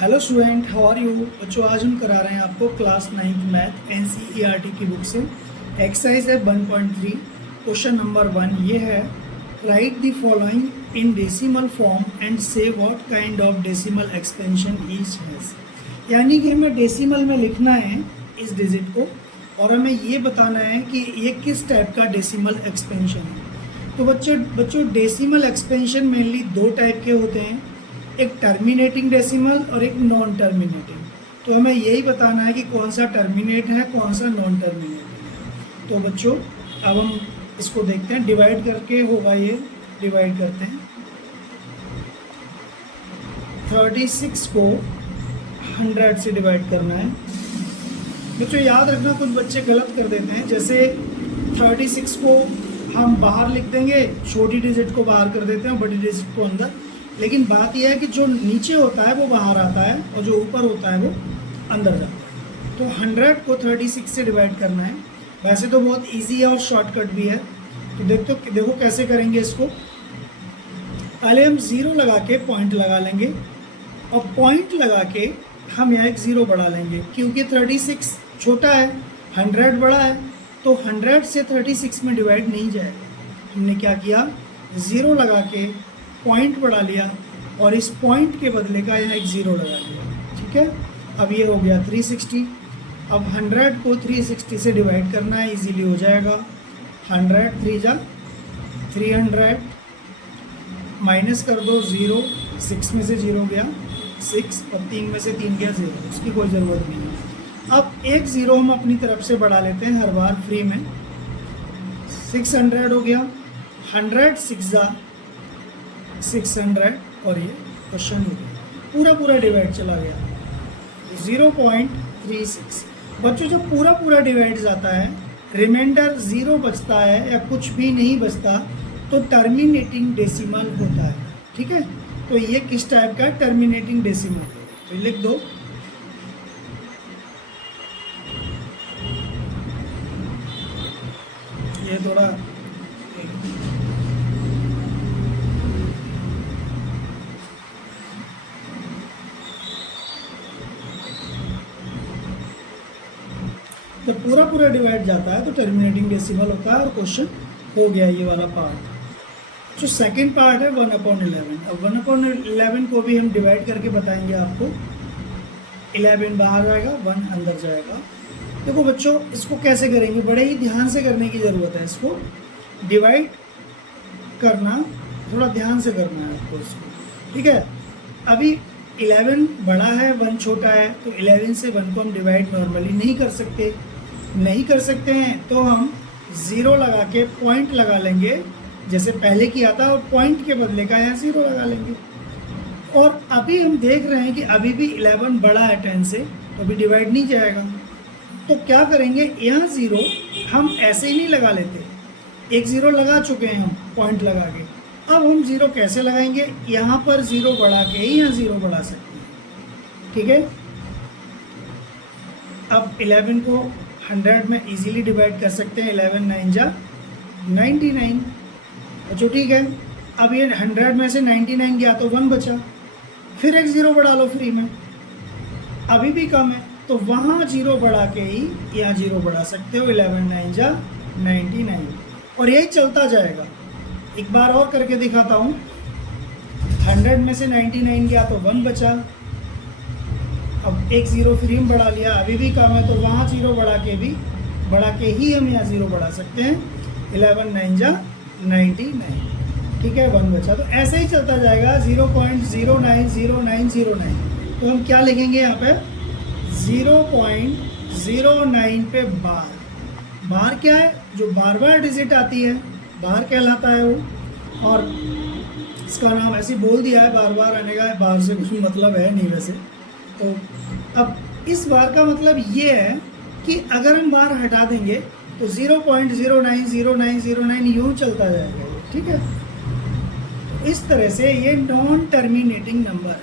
Hello student, how are you. बच्चों, आज हम करा रहे हैं आपको क्लास 9th मैथ NCERT की बुक से एक्सरसाइज है 1.3। क्वेश्चन नंबर 1 ये है, write the following in decimal form and say what kind of decimal expansion each has. यानी कि हमें डेसिमल में लिखना है इस डिजिट को और हमें ये बताना है कि ये किस टाइप का डेसिमल एक्सपेंशन है। तो बच्चों डेसिमल एक्सपेंशन मेनली दो टाइप के होते हैं, एक टर्मिनेटिंग डेसिमल और एक नॉन टर्मिनेटिंग। तो हमें यही बताना है कि कौन सा टर्मिनेट है, कौन सा नॉन टर्मिनेटिंग है। तो बच्चों अब हम इसको देखते हैं, डिवाइड करके होगा ये। डिवाइड करते हैं 36 को 100 से डिवाइड करना है। बच्चों याद रखना, कुछ बच्चे गलत कर देते हैं, जैसे 36 को हम बाहर लिख देंगे, छोटी डिजिट को बाहर कर देते हैं और बड़ी डिजिट को अंदर। लेकिन बात यह है कि जो नीचे होता है वो बाहर आता है और जो ऊपर होता है वो अंदर जाता है। तो 100 को 36 से डिवाइड करना है। वैसे तो बहुत इजी है और शॉर्टकट भी है। तो देखो कैसे करेंगे इसको। पहले हम 0 लगा के पॉइंट लगा लेंगे और पॉइंट लगा के हम यहाँ एक 0 बढ़ा लेंगे, क्योंकि 36 छोटा है, 100 बड़ा है, तो 100 से 36 में डिवाइड नहीं जाएगा। हमने क्या किया, 0 लगा के पॉइंट बढ़ा लिया और इस पॉइंट के बदले का यहाँ एक 0 लगा लिया। ठीक है, अब ये हो गया 360। अब 100 को 360 से डिवाइड करना है, इजीली हो जाएगा। 100 3 जा 300, माइनस कर दो 0, 6 में से 0 गया 6 और 3 में से 3 गया 0, उसकी कोई ज़रूरत नहीं है। अब एक 0 हम अपनी तरफ से बढ़ा लेते हैं हर बार फ्री में। 600 हो गया, 100 6 जा 600 और ये क्वेश्चन हो गया। पूरा डिवाइड चला गया 0.36। बच्चों जब पूरा डिवाइड जाता है, रिमाइंडर 0 बचता है या कुछ भी नहीं बचता, तो टर्मिनेटिंग डेसिमल होता है। ठीक है, तो ये किस टाइप का टर्मिनेटिंग डेसिमल है, तो लिख दो। ये थोड़ा जब पूरा डिवाइड जाता है तो टर्मिनेटिंग डेसिमल होता है और क्वेश्चन हो गया ये वाला पार्ट। जो सेकंड पार्ट है 1/11। अब 1/11 को भी हम डिवाइड करके बताएंगे आपको। 11 बाहर जाएगा, 1 अंदर जाएगा। देखो बच्चों इसको कैसे करेंगे, बड़े ही ध्यान से करने की ज़रूरत है। इसको डिवाइड करना थोड़ा ध्यान से करना है आपको इसको। ठीक है, अभी 11 बड़ा है, 1 छोटा है, तो 11 से 1 को हम डिवाइड नॉर्मली नहीं कर सकते हैं, तो हम 0 लगा के पॉइंट लगा लेंगे, जैसे पहले किया था, और पॉइंट के बदले का यहाँ 0 लगा लेंगे। और अभी हम देख रहे हैं कि अभी भी 11 बड़ा है 10 से, तो अभी डिवाइड नहीं जाएगा। तो क्या करेंगे, यहाँ 0 हम ऐसे ही नहीं लगा लेते, एक 0 लगा चुके हैं हम पॉइंट लगा के। अब हम 0 कैसे लगाएंगे, यहाँ पर 0 बढ़ा के ही यहाँ 0 बढ़ा सकते हैं। ठीक है, अब 11 को 100 में इजीली डिवाइड कर सकते हैं। 11 9 जा 99। अच्छा ठीक है, अब ये 100 में से 99 गया तो 1 बचा, फिर एक 0 बढ़ा लो फ्री में, अभी भी कम है, तो वहाँ 0 बढ़ा के ही यहाँ 0 बढ़ा सकते हो। 11 9 जा 99 और यही चलता जाएगा। एक बार और करके दिखाता हूँ। 100 में से 99 गया तो 1 बचा, अब एक 0 फ्री में बढ़ा लिया, अभी भी कम है, तो वहाँ 0 बढ़ा के ही हम यहाँ 0 बढ़ा सकते हैं। 11 9 जा 99। ठीक है, 1 बचा, तो ऐसे ही चलता जाएगा 0.090909। तो हम क्या लिखेंगे यहाँ पे, 0.09 पे बार क्या है, जो बार डिजिट आती है बार कहलाता है वो, और इसका नाम ऐसे बोल दिया है, बार आने का। बार से कुछ मतलब है नहीं वैसे। तो अब इस बार का मतलब ये है कि अगर हम बार हटा देंगे तो 0.090909 यूँ चलता जाएगा। ठीक है, इस तरह से ये non terminating number,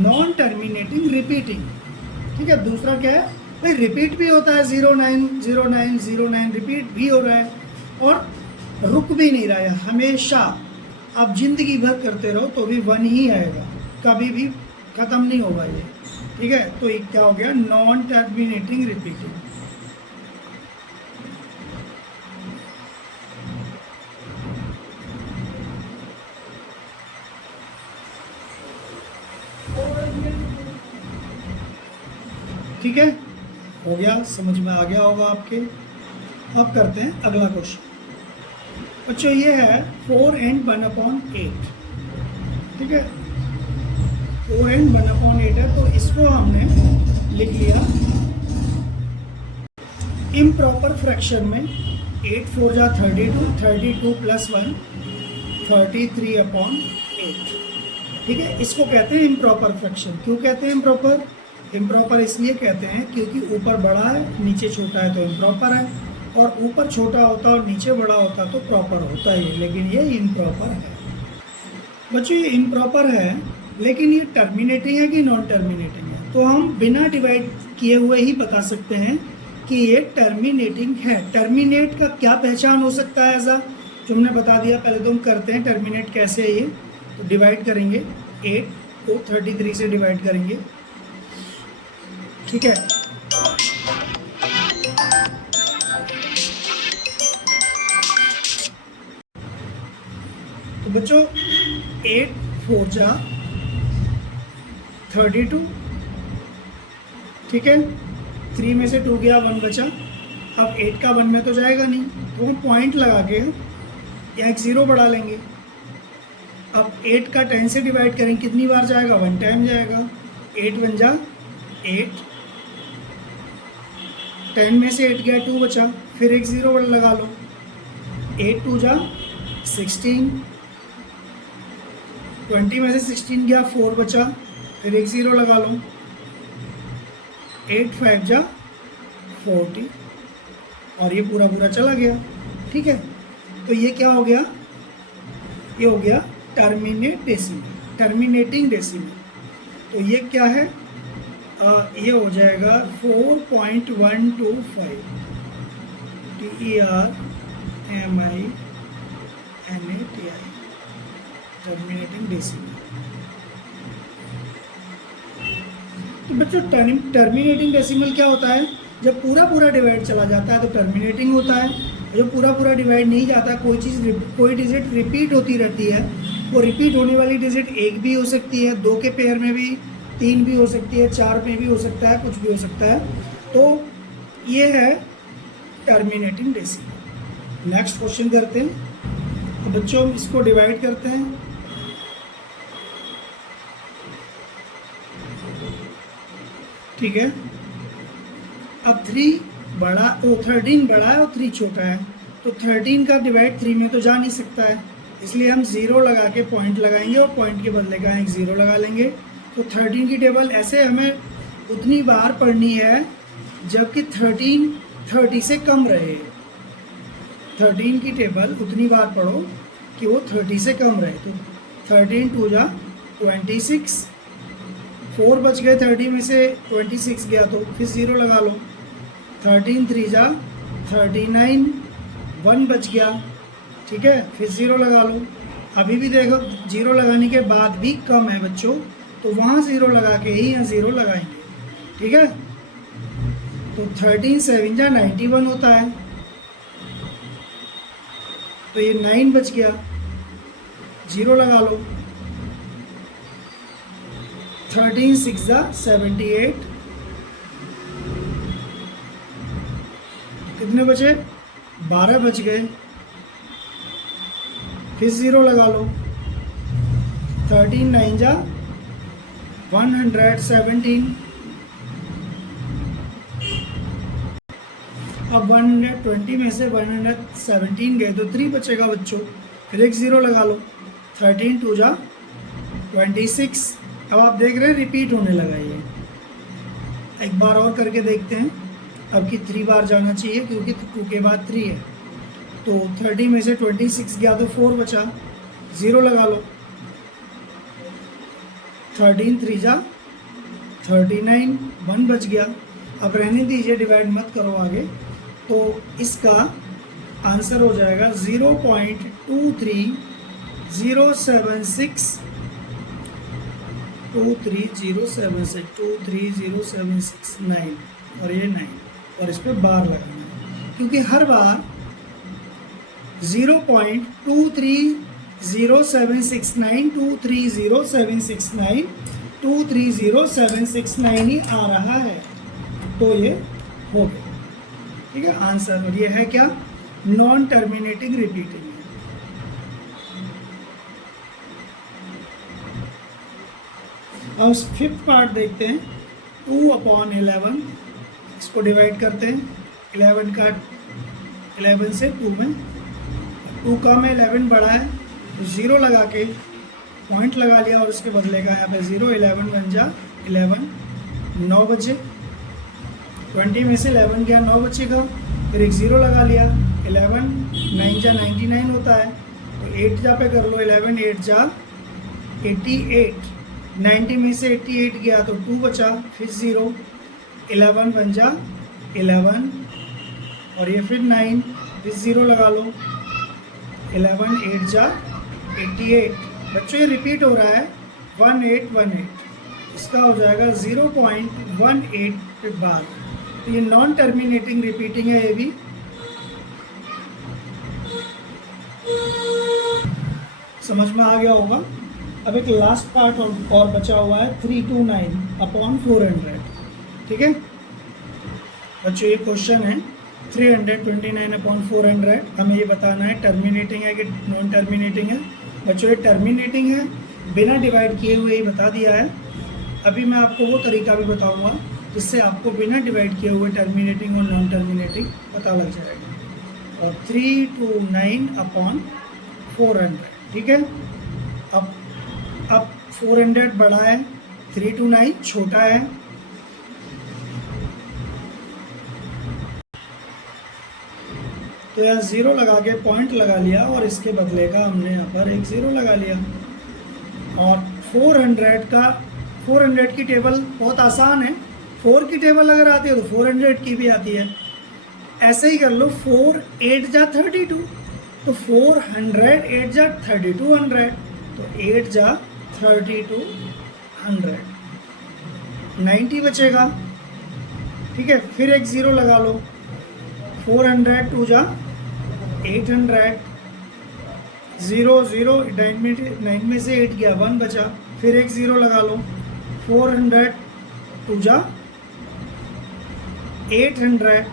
non terminating repeating. ठीक है, दूसरा क्या है भाई, रिपीट भी होता है, 090909 रिपीट भी हो रहा है और रुक भी नहीं रहा है हमेशा। आप जिंदगी भर करते रहो तो भी 1 ही आएगा, कभी भी ख़त्म नहीं होगा ये। ठीक है, तो ये क्या हो गया, नॉन टर्मिनेटिंग रिपीटिंग। ठीक है, हो गया, समझ में आ गया होगा आपके। अब करते हैं अगला क्वेश्चन। बच्चों ये है 4n1/8। ठीक है, 4n1/8 है, तो इसको हमने लिख लिया इम्प्रॉपर फ्रैक्शन में 8 4 जा 32, 32 + 1 33/8। ठीक है, इसको कहते हैं इम्प्रॉपर फ्रैक्शन। क्यों कहते हैं इम्प्रॉपर? इम्प्रॉपर इसलिए कहते हैं क्योंकि ऊपर बड़ा है नीचे छोटा है तो इम्प्रॉपर है, और ऊपर छोटा होता और नीचे बड़ा होता तो प्रॉपर होता ही, लेकिन ये इम्प्रॉपर है। बच्चों ये इम्प्रॉपर है, लेकिन ये टर्मिनेटिंग है कि नॉन टर्मिनेटिंग है? तो हम बिना डिवाइड किए हुए ही बता सकते हैं कि ये टर्मिनेटिंग है। टर्मिनेट का क्या पहचान हो सकता है ऐसा, जो हमने बता दिया। पहले तो हम करते हैं टर्मिनेट कैसे है ये। तो डिवाइड करेंगे, 8 को 33 से डिवाइड करेंगे। ठीक है, तो बच्चों 8 4 जा 32। ठीक है, 3 में से 2 गया, 1 बचा। अब 8 का 1 में तो जाएगा नहीं, तो हम पॉइंट लगा के या एक 0 बढ़ा लेंगे। अब 8 का 10 से डिवाइड करेंगे, कितनी बार जाएगा? 1 टाइम जाएगा। 8 1 जा 8, 10 में से 8 गया, 2 बचा, फिर एक 0 लगा लो। 8 2 जा 16, 20 में से 16 गया, 4 बचा, फिर एक 0 लगा लो। 8 5 जा 40, और ये पूरा पूरा चला गया। ठीक है, तो ये क्या हो गया? ये हो गया टर्मिनेट डेसिमल, टर्मिनेटिंग डेसिमल। तो ये क्या है? ये हो जाएगा 4.125 TERMINATI, टर्मिनेटिंग डेसिमल। तो बच्चों टर्मिनेटिंग डेसिमल क्या होता है? जब पूरा पूरा डिवाइड चला जाता है तो टर्मिनेटिंग होता है। जब पूरा पूरा डिवाइड नहीं जाता, कोई डिजिट रिपीट होती रहती है, वो रिपीट होने वाली डिजिट 1 भी हो सकती है, 2 के पेयर में भी, 3 भी हो सकती है, 4 में भी हो सकता है, कुछ भी हो सकता है। तो ये है टर्मिनेटिंग डेसिमल। नेक्स्ट क्वेश्चन करते हैं। तो बच्चों हम इसको डिवाइड करते हैं। ठीक है, अब 13 बड़ा है और 3 छोटा है, तो 13 का डिवाइड 3 में तो जा नहीं सकता है, इसलिए हम 0 लगा के पॉइंट लगाएंगे और पॉइंट के बदले का एक 0 लगा लेंगे। तो 13 की टेबल ऐसे हमें उतनी बार पढ़नी है जबकि 13 30 से कम रहे। 13 की टेबल उतनी बार पढ़ो कि वो 30 से कम रहे। तो 13 2 जा 26, 4 बच गए, 30 में से 26 गया तो फिर 0 लगा लो। 13 3 जा 39, 1 बच गया। ठीक है, फिर 0 लगा लो। अभी भी देखो 0 लगाने के बाद भी कम है बच्चों, तो वहाँ 0 लगा के ही यहाँ 0 लगाएंगे। ठीक है, तो 13 7 जा 91 होता है, तो ये 9 बच गया, 0 लगा लो। 13 6 जा 78, कितने बचे? 12 बच गए, फिर 0 लगा लो। 13 9 जा 117, अब 120 में से 117 गए तो 3 बचेगा बच्चों, फिर एक 0 लगा लो। 13 2 जा 26। अब आप देख रहे हैं रिपीट होने लगा ये। एक बार और करके देखते हैं, अब कि 3 बार जाना चाहिए क्योंकि 2 के बाद 3 है। तो 30 में से 26 गया तो 4 बचा, 0 लगा लो। 13 3 जा 39, 1 बच गया। अब रहने दीजिए, डिवाइड मत करो आगे। तो इसका आंसर हो जाएगा 0.23076 23076 23076 और ये 9 और इस पर बार लगाना है, क्योंकि हर बार 0.230769 23076 23076 ही आ रहा है, तो ये हो गया। ठीक है आंसर। और ये है क्या? Non terminating repeating. अब फिफ्थ पार्ट देखते हैं। 2/11 इसको डिवाइड करते हैं। 11 से 2 में 2 कम है, 11 बड़ा है, तो 0 लगा के पॉइंट लगा लिया और उसके बदले का यहाँ पे 0 11 बन जा 11 9 बचे। 20 में से 11 गया 9 बचेगा, फिर एक 0 लगा लिया। 11 9 जा 99 होता है, तो 8 जा पे कर लो। 11 8 जा 88। 90 में से 88 गया तो 2 बचा, फिर 0 11 बन जा 11 और ये फिर 9, फिर 0 लगा लो। 11 8 जा 88। बच्चों ये रिपीट हो रहा है 1818, इसका हो जाएगा 0.18 पे बार। तो ये नॉन टर्मिनेटिंग रिपीटिंग है। ये भी समझ में आ गया होगा। अब एक लास्ट पार्ट और बचा हुआ है 329/400। ठीक है बच्चों ये क्वेश्चन है 329/400। हमें ये बताना है टर्मिनेटिंग है कि नॉन टर्मिनेटिंग है। बच्चों ये टर्मिनेटिंग है, बिना डिवाइड किए हुए ही बता दिया है। अभी मैं आपको वो तरीका भी बताऊंगा जिससे आपको बिना डिवाइड किए हुए टर्मिनेटिंग और नॉन टर्मिनेटिंग पता लग जाएगा। और 329/400। ठीक है अब 400 बड़ा है, 329 छोटा है। तो यहाँ 0 लगा के पॉइंट लगा लिया और इसके बदले का हमने यहाँ पर एक 0 लगा लिया। और 400 की टेबल बहुत आसान है। 4 की टेबल अगर आती है तो 400 की भी आती है। ऐसे ही कर लो। 4 8 जा 32, तो 400 8 जा 3200, तो 8 जा 3200, 90 बचेगा। ठीक है फिर एक 0 लगा लो। 400 2 जा 800, 0 0 9 में से 8 गया 1 बचा, फिर एक 0 लगा लो। 400 2 जा 800।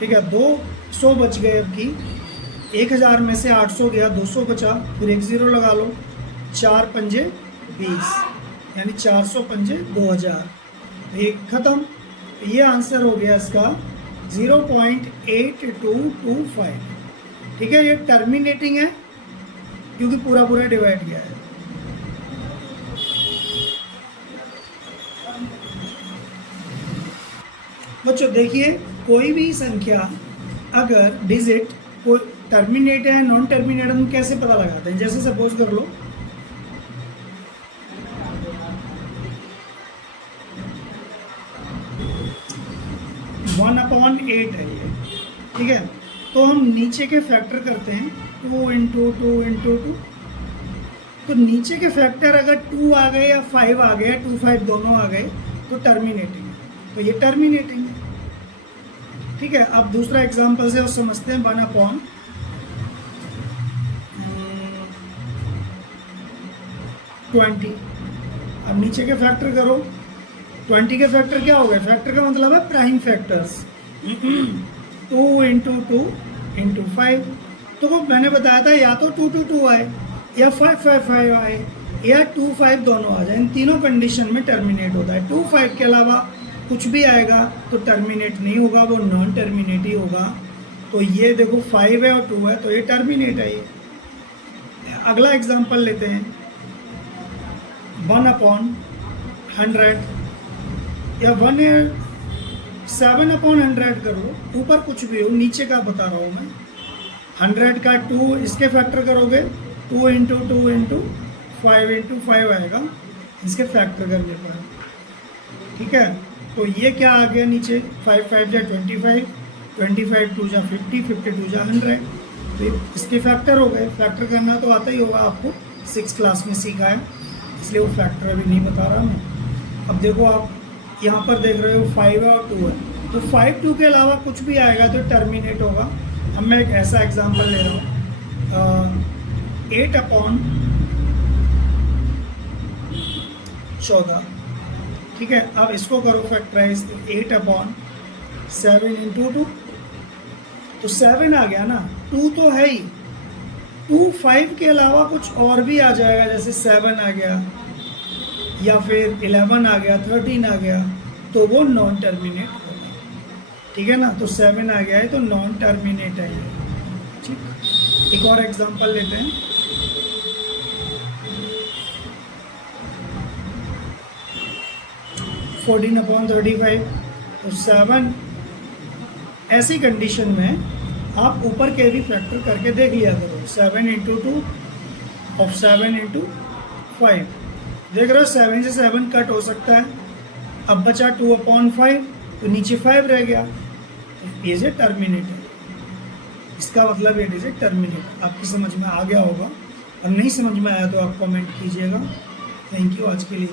ठीक है 200 बच गए। अब की 1000 में से 800 गया, 200 बचा, फिर एक 0 लगा लो। 4 पंजे 20, यानी 400 पंजे 2000। एक खत्म। ये आंसर हो गया इसका 0.8225। ठीक है ये टर्मिनेटिंग है क्योंकि पूरा पूरा डिवाइड किया है। बच्चों देखिए कोई भी संख्या अगर डिजिट कोई टर्मिनेट है नॉन टर्मिनेट हम कैसे पता लगाते हैं। जैसे सपोज कर लो 1/8 है ये। ठीक है तो हम नीचे के फैक्टर करते हैं 2 × 2 × 2। तो नीचे के फैक्टर अगर 2 आ गए या 5 आ गए, 2 5 दोनों आ गए तो टर्मिनेटिंग है। तो ये टर्मिनेटिंग है। ठीक है अब दूसरा एग्जांपल से और समझते हैं। 1/20। अब नीचे के फैक्टर करो। 20 के फैक्टर क्या हो गए? फैक्टर का मतलब है प्राइम फैक्टर्स। 2 × 2 × 5। तो वो मैंने बताया था या तो 2 2 2 आए या 5 5 5 आए या 2 5 दोनों आ जाए। इन तीनों कंडीशन में टर्मिनेट होता है। 2 5 के अलावा कुछ भी आएगा तो टर्मिनेट नहीं होगा, वो नॉन टर्मिनेट ही होगा। तो ये देखो 5 है और 2 है तो ये टर्मिनेट है। ये अगला एग्जांपल लेते हैं 1/100 या 7/100 कर लो। ऊपर कुछ भी हो, नीचे का बता रहा हूँ मैं। 100 का 2 इसके फैक्टर करोगे 2 × 2 × 5 × 5 आएगा इसके फैक्टर करने पर। ठीक है तो ये क्या आ गया नीचे 5 5 जा 25, 25 2 जा 50, 50 2 जा 100। तो इसके फैक्टर हो गए। फैक्टर करना तो आता ही होगा आपको। 6 क्लास में सीखा है, इसलिए वो फैक्टर अभी नहीं बता रहा मैं। अब देखो आप यहाँ पर देख रहे हो 5 है और 2 है, तो 5 2 के अलावा कुछ भी आएगा तो टर्मिनेट होगा। अब मैं एक ऐसा एग्जांपल ले रहा हूँ, 8/14, ठीक है। अब इसको करो फैक्टराइज, 8/7 × 2, तो 7 आ गया ना, 2 तो है ही, 2 5 के अलावा कुछ और भी आ जाएगा, जैसे 7 आ गया या फिर 11 आ गया, 13 आ गया, तो वो नॉन टर्मिनेट होगा, ठीक है ना। तो 7 आ गया है तो नॉन टर्मिनेट है ये, ठीक। एक और एग्जांपल लेते हैं, फोर्टीन अपॉन 35, तो 7। ऐसी कंडीशन में आप ऊपर के भी फैक्टर करके देख लिया करो, 7 × 2 और 7 × 5, देख रहे हो 7 से 7 कट हो सकता है। अब बचा 2/5, तो नीचे 5 रह गया, तो इज ए टर्मिनेट है, इसका मतलब इट इज ए टर्मिनेट। आपकी समझ में आ गया होगा, और नहीं समझ में आया तो आप कमेंट कीजिएगा। थैंक यू, आज के लिए।